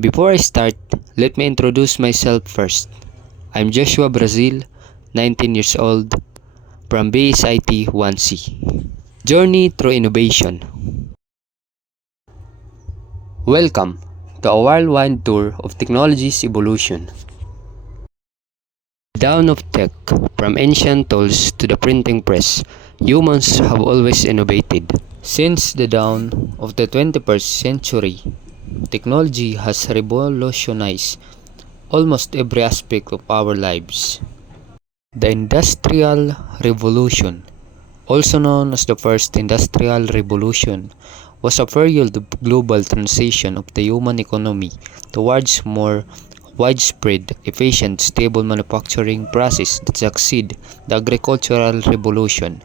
Before I start, let me introduce myself first. I'm Joshua Brazil, 19 years old, from BSIT 1C. Journey through innovation. Welcome to a whirlwind tour of technology's evolution. Dawn of tech, from ancient tools to the printing press, humans have always innovated. Since the dawn of the 21st century, technology has revolutionized almost every aspect of our lives. The Industrial Revolution, also known as the First Industrial Revolution, was a period of global transition of the human economy towards more widespread, efficient, stable manufacturing process that succeed the Agricultural Revolution.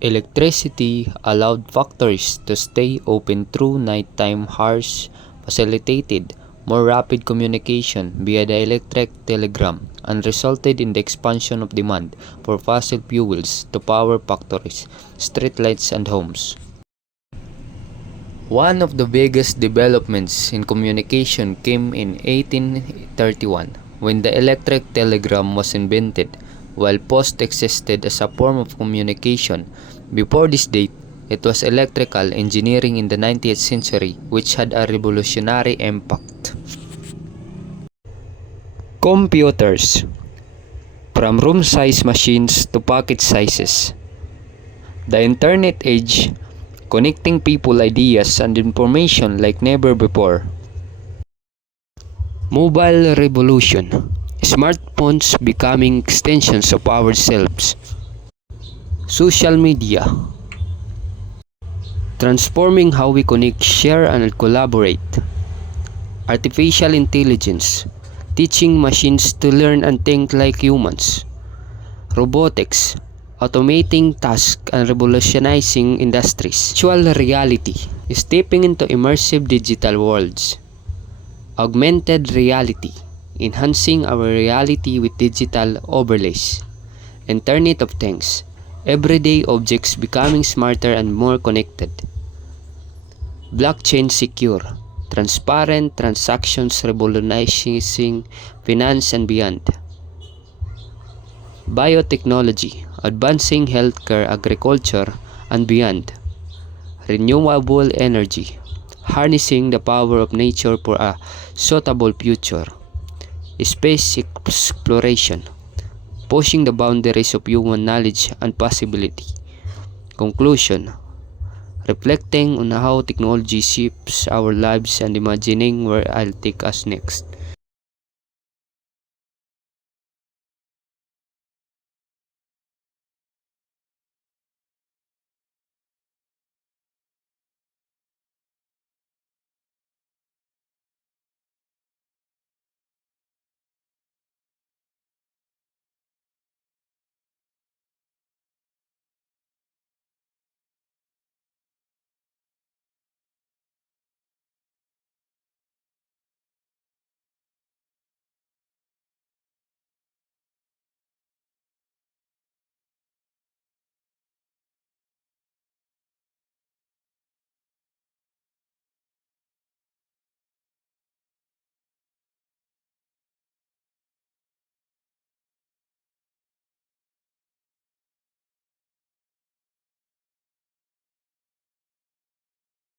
Electricity allowed factories to stay open through nighttime hours, facilitated more rapid communication via the electric telegram, and resulted in the expansion of demand for fossil fuels to power factories, streetlights, and homes. One of the biggest developments in communication came in 1831 when the electric telegram was invented. While post existed as a form of communication before this date, it was electrical engineering in the 19th century which had a revolutionary impact. Computers, from room-size machines to pocket sizes. The internet age, connecting people, ideas, and information like never before. Mobile revolution, smartphones becoming extensions of ourselves. Social media, transforming how we connect, share, and collaborate. Artificial intelligence, teaching machines to learn and think like humans. Robotics, automating tasks and revolutionizing industries. Virtual reality, stepping into immersive digital worlds. Augmented reality, enhancing our reality with digital overlays. Internet of Things, everyday objects becoming smarter and more connected. Blockchain secure, transparent transactions revolutionizing finance and beyond. Biotechnology, advancing healthcare, agriculture, and beyond. Renewable energy, harnessing the power of nature for a suitable future. Space exploration, pushing the boundaries of human knowledge and possibility. Conclusion, reflecting on how technology shapes our lives and imagining where it'll take us next.